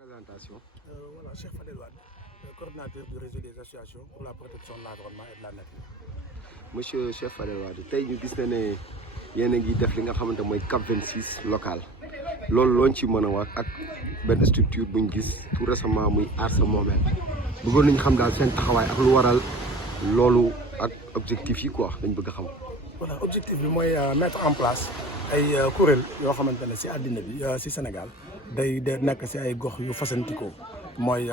Présentation. Voilà, Cheikh Fadel Wade, coordinateur du réseau des associations pour la protection de l'environnement et de la nature. Monsieur Cheikh Fadel Wade tey ñu gis na ne yéen a ngi def li nga xamante mooy CAP 26 local loolu looñ ci mën a wax ak benn structure buñ gis tout récemment muy Aar Sa Moomeel bëggoon nañu xam daal seen taxawaay ak lu waral loolu ak objectif yi quoi dañ bëgg a xam. Voilà, objectif bi mooy mettre en place ay kuréel yoo xamante ne si àddina bi si Sénégal day nekk si ay gox yu fasantikoo mooy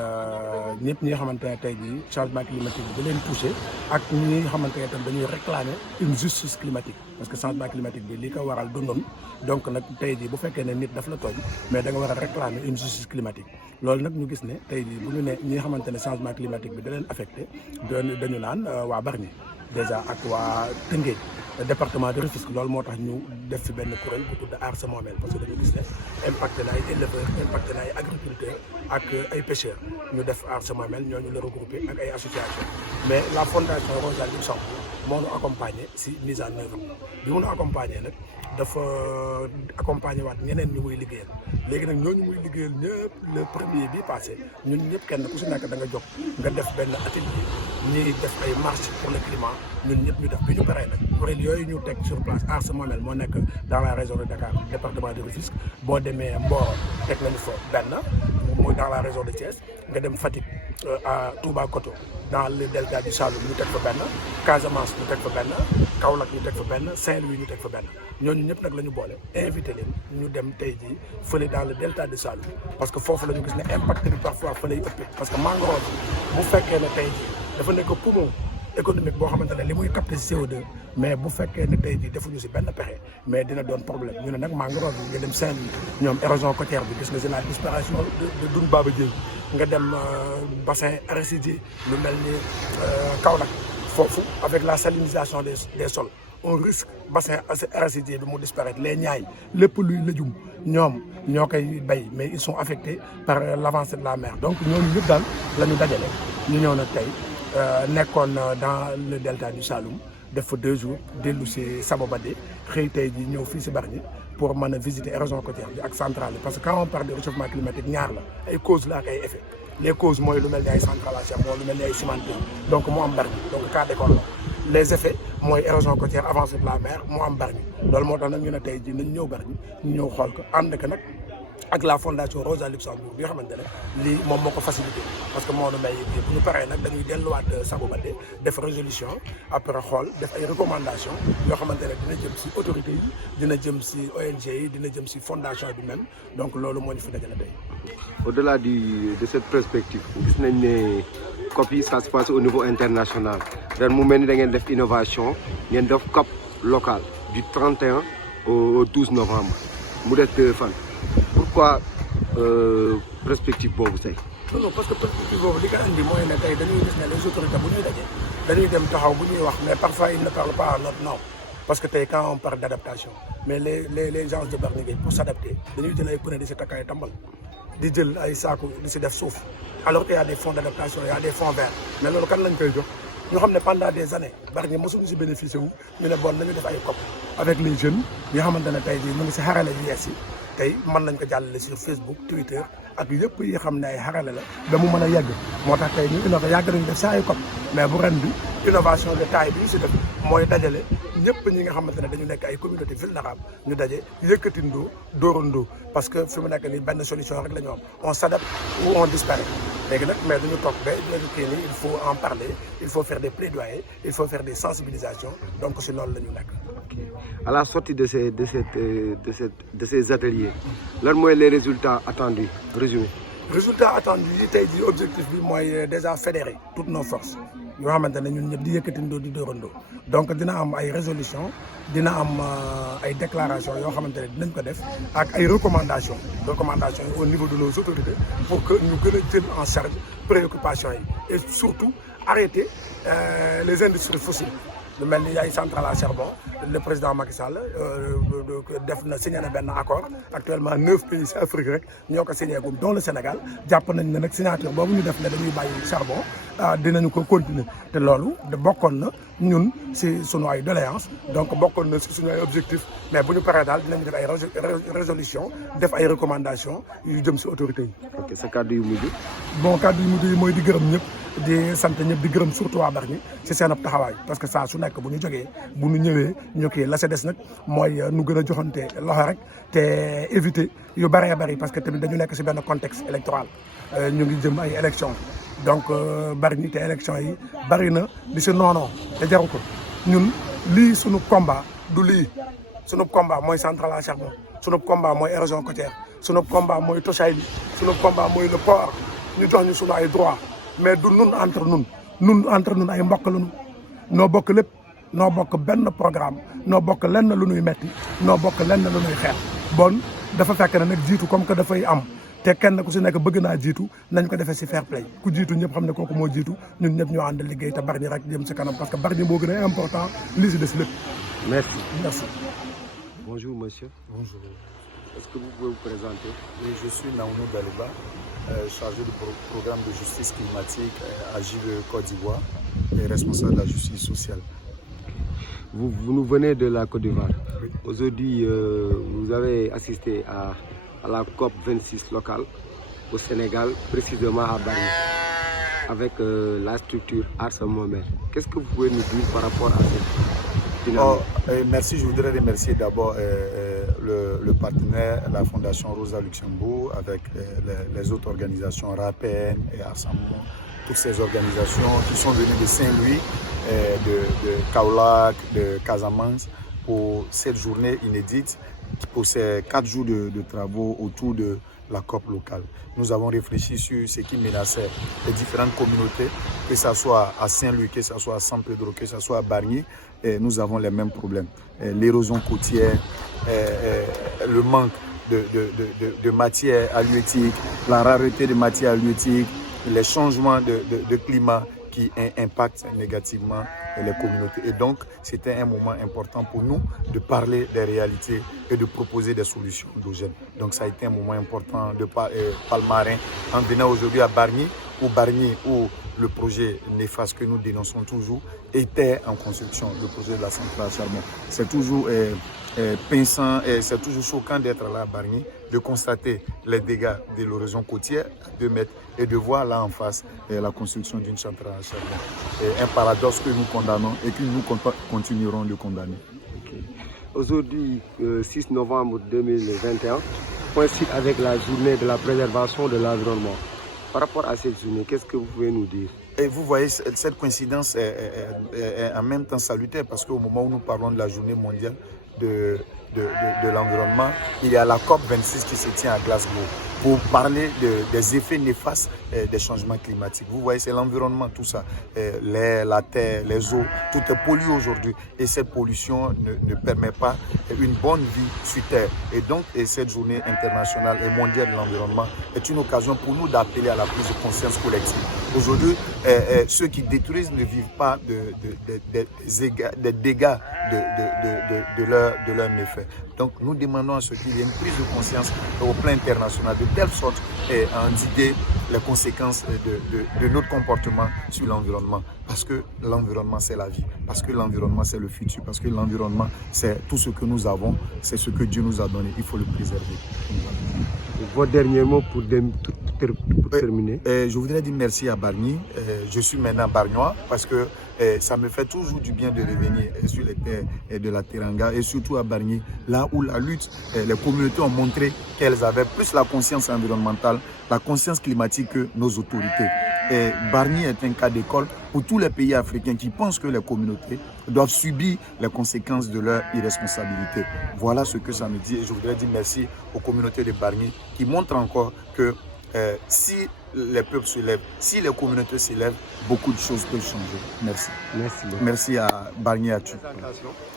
ñëpp ñi nga xamante ne tey jii changement climatique bi da leen touché ak ñi nga xamante ne tam dañuy réclamer une justice climatique parce que changement climatique bi li ko waral dundoon donc nag tey jii bu fekkee ne nit daf la tooñ mais da nga war a réclamer une justice climatique loolu nag ñu gis ne tey jii bu ñu ne ñi nga xamante ne changement climatique bi da leen affecté dañu naan waa Bargny déjà ak waa Tëngéej département de Rufisque loolu moo tax ñu def fi benn kuréel bu tudd Aar Sa Moomeel parce que dañu gis ne impacté na ay éleveurs impacté na ay agriculteurs ak ay pêcheurs ñu def Aar Sa Moomeel ñooñu la regroupé ak ay associations mais la fondation Rosa Luxembourg moo ñu accompagné si mise en œuvre bi mu nu accompagné nag dafa accompagné waat ñeneen ñu muy liggéeyal léegi nag ñooñu muy liggéeyal ñëpp le premier bi passé ñun ñëpp kenn ku si nekk da nga jóg nga def benn atelier ñuy def ay marche pour le climat ñun ñëpp ñu def bi ñu paree nag kuréel yooyu ñu teg sur place Aar Sa Moomeel moo nekk dans la région de Dakar département de Rufisque boo demee Mboro teg nañu fa benn mooy dans la région de Thiès nga dem Fatick à Toubacouta dans le delta du Saloum ñu teg fa benn Casamance ñu teg fa benn Kaolack ñu teg fa benn Saint-Louis ñu teg fa benn ñooñu ñëpp nag la ñu boole invité leen ñu dem tey jii fële dans le delta du Saloum parce que foofu la ñu gis ne impact bi parfois fa lay ëppee parce que mangrove bu fekkee ne tey jii dafa nekk poumon économique boo xamante ne li muy capté CO2 mais bu fekkee ne tey jii defuñu si benn pexe mais dina doon problème ñu ne nag mangrove bi nga dem Saint-Louis ñoom érosion côtière bi gis nga si la disparition de Doune Baba Dièye nga dem bassin arachidier lu mel ni Kaolack foofu avec la salinisation des sols on risque bassin arachidier bi mu disparaître les Niayes lépp luy lëjum ñoom ñoo koy bay mais ils sont affectés par l'avancée de la mer donc ñooñu ñëpp daal la ñu dajale ñu ñëw nag tey nekkoon dans le delta du Saloum def fa 2 jours dellu si Sababadé xëy tey ji ñëw fii si Bargny pour mën a visiter érosion côtière bi ak centrale bi parce que quand on parle de réchauffement climatique ñaar la ay causes la ak ay effets les causes mooy lu mel ni ay centrale à charbon lu mel ni ay cimenterie donc mu am Bargny donc cas d'école la les effets mooy érosion côtière avancée de la mer mu am Bargny loolu moo tax nag ñu ne tey ji nañ ñëw Bargny ñu ñëw xool ko ànd ak nag ak la fondation Rosa Luxembourg bi nga xamante ne lii moom moo ko facilité parce que moo nu may bu ñu paree nag dañuy delluwaat Sababadé def résolution après xool def ay recommandations yoo xamante ne dina jëm si autorités yi dina jëm si ONG yi dina jëm si fondation bi même donc loolu moo ñu fi dajale tey. Au-delà de cette perspective gis nañ ne COP yi ça se passe au niveau international ren mu mel ni da ngeen def innovation ngeen def COP local du 31 au 12 novembre mu def 2 fan. Pourquoi perspective boobu say. non parce que perspective boobu li ko indi mooy ne tey dañuy gis ne les autorités bu ñuy daje dañuy dem taxaw bu ñuy wax mais parfois ils ne parlent pas à notre nom parce que tey quand on parle d'adaptation mais les gens de Bargny pour s'adapter dañuy jël ay pneu di si takk ay tambal di jël ay saako di si def suuf alors qu'il y a des fonds d'adaptation il y a des fonds verts mais loolu kan lañ koy jox ñu xam ne pendant des années Bargny mosuñu si bénéficier wu ñu ne bon nañu def ay COP avec les jeunes yi nga xamante ne tey jii ñu ngi si xarale yu yees yi tey mën nañ ko jàllale sur Facebook Twitter ak yëpp yi xam ne ay xarale la ba mu mën a yegg moo tax tey ñu innové yàgg nañu def saa ay COP mais bu ren bi innovation de taille bi ñu si def mooy dajale ñëpp ñi nga xamante ne dañu nekk ay communauté vulnérable ñu daje yëkkatindoo dóorandoo parce que fi mu nekk nii benn solution rek la ñu am on s'adapte ou on disparaît léegi nag mais duñu toog ba léegi kii nii il faut en parler il faut faire des plaidoyers il faut faire des sensibilisations donc si loolu la ñu nekk. À la sortie de ces ateliers lan mooy les résultats attendus résumé. résultat attendu yi tey jii objectif bi mooy déjà fédérer toutes nos forces yoo xamante ne ñun ñëpp di yëkkatindoo di dóorandoo donc dina am ay résolutions dina am ay déclarations yoo xamante ne dinañ ko def ak ay recommandations au niveau de nos autorités pour que ñu gën a jël en charge préoccupations yi et surtout arrêter les industries fossiles lu mel ni ay centrale à charbon le président Macky Sall signé na benn accord actuellement 9 pays ci Afrique rek ñoo ko signé gum dont le Sénégal jàpp nañ ne nag signature boobu ñu def ne dañuy bàyyi charbon dinañu ko continuer te loolu bokkoon na ñun ci sunu ay doléances donc bokkoon na ci sunu ay objectifs mais bu ñu paree daal dinañu def ay résolution def ay recommandations yu jëm ci autorités yi. ok sa kàddu yu mujj. bon kàddu yu mujj yi mooy di gërëm ñëpp di sant ñëpp di gërëm surtout waa Bargny ci seen ab taxawaay parce que saa su nekk bu ñu jógee bu ñu ñëwee ñu kii la sa des nag mooy nu gën a joxante loxo rek te éviter yu bëree bëri parce que tamit dañu nekk ci benn contexte électoral ñu ngi jëm ay élections donc Bargny te élections yi bëri na di ci noonoo te jaru ko ñun lii sunu combat du lii sunu combat mooy centrale à charbon sunu combat mooy érosion côtière sunu combat mooy Toshayli bi sunu combat mooy le port ñu jox ñu sunu ay droits mais du nun entre nun ay mbokk lañu noo bokk lépp noo bokk benn programme noo bokk lenn lu ñuy metti noo bokk lenn lu ñuy xeex bon dafa fekk ne nag jiitu comme que dafay am te kenn ku si nekk bëgg naa jiitu nañ ko defee si fair play ku jiitu ñëpp xam ne kooku moo jiitu ñun ñëpp ñoo ànd liggéey te Bargny rek jëm si kanam parce que Bargny moo gën a important lii si des lépp. Merci. Bonjour monsieur. Bonjour. Est-ce que vous pouvez vous présenter? Oui, je suis Naounou Daliba, chargé du programme de justice climatique à JVE Côte d'Ivoire et responsable de la justice sociale. Vous nous venez de la Côte d'Ivoire. Oui. Aujourd'hui, vous avez assisté à la COP 26 locale au Sénégal, précisément à Bargny, avec la structure Ars Mohamed. Qu'est-ce que vous pouvez nous dire par rapport à cette dynamique? Merci, je voudrais remercier d'abord le partenaire, la Fondation Rosa Luxembourg, avec les autres organisations, RAPN et Ars Mohamed, toutes ces organisations qui sont venues de Saint-Louis, de Kaolack, de Casamance, pour cette journée inédite, pour ces 4 jours de travaux autour de la COP locale. Nous avons réfléchi sur ce qui menaçait les différentes communautés, que ce soit à Saint-Louis, que ce soit à San Pedro, que ce soit à Bargny, nous avons les mêmes problèmes. L'érosion côtière, le manque de matière halieutique, la rareté de matière halieutique, les changements de climat qui impactent négativement les communautés. Et donc, c'était un moment important pour nous de parler des réalités et de proposer des solutions endogènes. Donc, ça a été un moment important de palmarin en venant aujourd'hui à Bargny, où le projet néfaste que nous dénonçons toujours était en construction, le projet de la centrale à charbon. C'est toujours pinçant et c'est toujours choquant d'être là à Bargny, de constater les dégâts de l'érosion côtière à 2 mètres et de voir là en face la construction d'une centrale à charbon. Un paradoxe que nous condamnons et que nous continuerons de condamner. Okay. Aujourd'hui, 6 novembre 2021, coïncide avec la journée de la préservation de l'environnement. Par rapport à cette journée, qu'est-ce que vous pouvez nous dire? Et vous voyez, cette coïncidence est en même temps salutaire parce qu'au moment où nous parlons de la journée mondiale de l'environnement, il y a la COP 26 qui se tient à Glasgow pour parler des effets néfastes des changements climatiques. Vous voyez, c'est l'environnement, tout ça. L'air, la terre, les eaux, tout est pollué aujourd'hui. Et cette pollution ne permet pas une bonne vie sur Terre. Et donc, cette journée internationale et mondiale de l'environnement est une occasion pour nous d'appeler à la prise de conscience collective. Aujourd'hui, ceux qui détruisent ne vivent pas des dégâts de leur méfait. Donc nous demandons à ce qu'il y ait une prise de conscience au plan international de telle sorte à endiguer les conséquences de notre comportement sur l'environnement. Parce que l'environnement c'est la vie, parce que l'environnement c'est le futur, parce que l'environnement c'est tout ce que nous avons, c'est ce que Dieu nous a donné, il faut le préserver. Votre dernier mot pour terminer? Je voudrais dire merci à Bargny. Je suis maintenant bargnois parce que ça me fait toujours du bien de revenir sur les terres de la Teranga et surtout à Bargny, là où la lutte, les communautés ont montré qu'elles avaient plus la conscience environnementale, la conscience climatique que nos autorités. Et Bargny est un cas d'école pour tous les pays africains qui pensent que les communautés doivent subir les conséquences de leur irresponsabilité. Voilà ce que ça me dit et je voudrais dire merci aux communautés de Bargny qui montrent encore que si les peuples se lèvent, si les communautés se lèvent, beaucoup de choses peuvent changer. Merci. Merci beaucoup. Merci à Bargny à tu.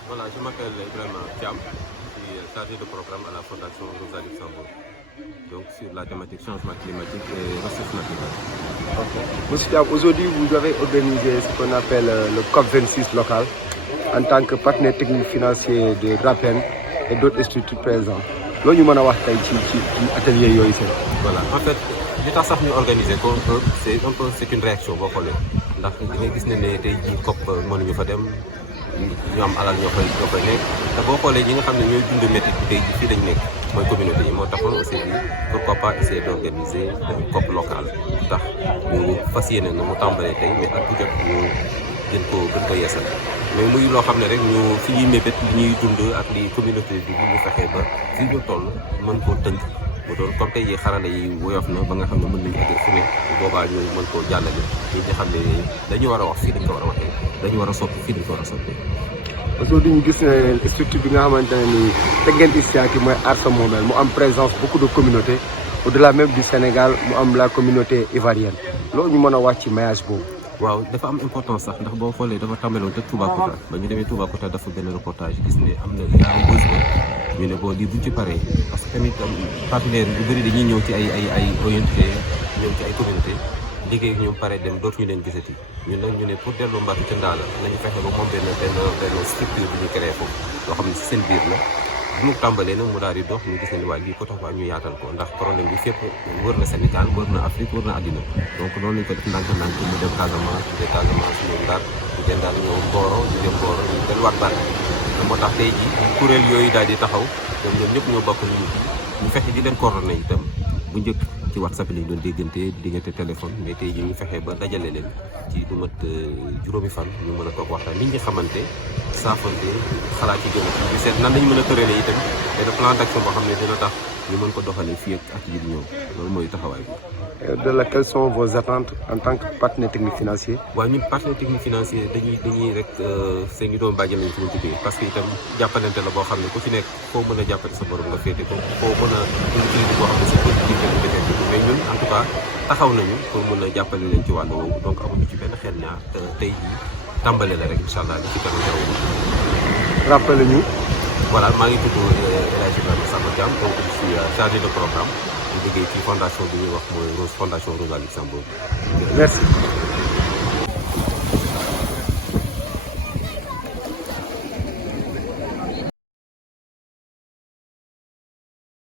Voilà, je m'appelle Ibrahim Thiam, je suis chargé de programme à la Fondation Rosa Luxembourg. Donc sur la thématique changement climatique et ressources naturelles. Okay. Monsieur Thiam, aujourd'hui vous avez organisé ce qu'on appelle le COP 26 local en tant que partenaire technique financier de RAPEN et d'autres structures présentes loolu ñu mën a wax tey ci atelier yooyu seen. voilà en fait li tax sax ñu organiser ko c'est une réaction boo xoolee ndax da ngay gis ne tey jii COP mënuñu fa dem ñu am alal ñoo koy nekk te boo xoolee ñi nga xam ne ñooy dund métti tey jii fii dañ nekk mooy communauté yi moo taxoon aussi bi pourquoi pas essayer d'organiser COP local tax ñu fas yéene na mu tàmbalee tey mais at bu jot ñu gën ko yeesal mais muy loo xam ne rek ñu fi ñuy mébét li ñuy dund ak li communauté bi ñu fexee ba fi ñu toll mën koo tënk mu doon comme tey xarala yi woyof na ba nga xam ne mën nañu egg fu ne boobaa ñu mën koo jàllale ñi nga xam ne dañu war a wax fii dañ ko war a waxee dañu war a soppi fii dañ ko war a soppi. parce que duñu gis ne structure bi nga xamante ne nii teg ngeen initiative mooy Aar Sa Moomeel mu am présence beaucoup de communautés au-delà même du Sénégal mu am la communauté ivoirienne loolu ñu mën a wax ci maillage boobu. waaw dafa am importance sax ndax boo xoolee dafa tàmbaloon te Toubacouta ba ñu demee Toubacouta dafa benn reportage gis ne am na yaa besoin ñu ne boo lii buñ ci paree parce que tamit partenaire yu bëri dañuy ñëw ci ay ONG ñëw ci ay communauté liggéey ñoom pare dem dootuñu leen gisati ñun nag ñu ne pour delloo mbàttu ca ndaa la nañu fexe ba moom benn structure bi ñu créé foofu loo xam ne si seen biir la bu mu tàmbalee nag mu daal di dox ñu gis ne ni waaye lii ko tax waa ñu yaatal ko ndax problème bi fépp wër na Sénégal wër na Afrique wër na àddina donc noonu lañ ko def ndànk-ndànk mu dem Casamance ñu dem Casamance ñëw Ndar ñu dem daal ñëw Mboro ñu dem Mboro ñu delluwaat Bar te moo tax tey jii kuréel yooyu daal di taxaw ñoom ñëpp ñoo bokk ñu fexe di leen coordonné itam bu njëkk ci WhatsApp lañ doon diggante téléphone mais tey jii ñu fexe ba dajale leen ci lu mat juróomi fan ñu mën a toog waxtaan nit ñi xamante saafante xalaat ci gën a seet nan lañu mën a tëralee itam benn plan d'action boo xam ne dina tax ñu mën ko doxalee fii ak at yi di ñëw loolu mooy taxawaay bi. de là quelles sont vos attentes en tant que partenaire technique financier. waaw ñun partenaire technique financier dañuy rek seen i doom bàjjen lañ ci mën tuddee parce que itam jàppalante la boo xam ne ku ci nekk foo mën a jàppale sa borom nga féete ko foo mën a utilité boo xam ne sa politique lañu defee ko mais ñun en tout cas taxaw nañu pour mën a jàppale leen ci wàllu woowu donc amuñu ci benn xel ñaar tey jii tàmbale la rek incha allah li ci kanam jaww ji. rappelé ñu. voilà maa ngi tudd El Hadj Ibrahima Samba Thiam donc je suis chargé de programme di liggéey ci fondation bi ñuy wax mooy Fondation Rosa Luxembourg. Merci.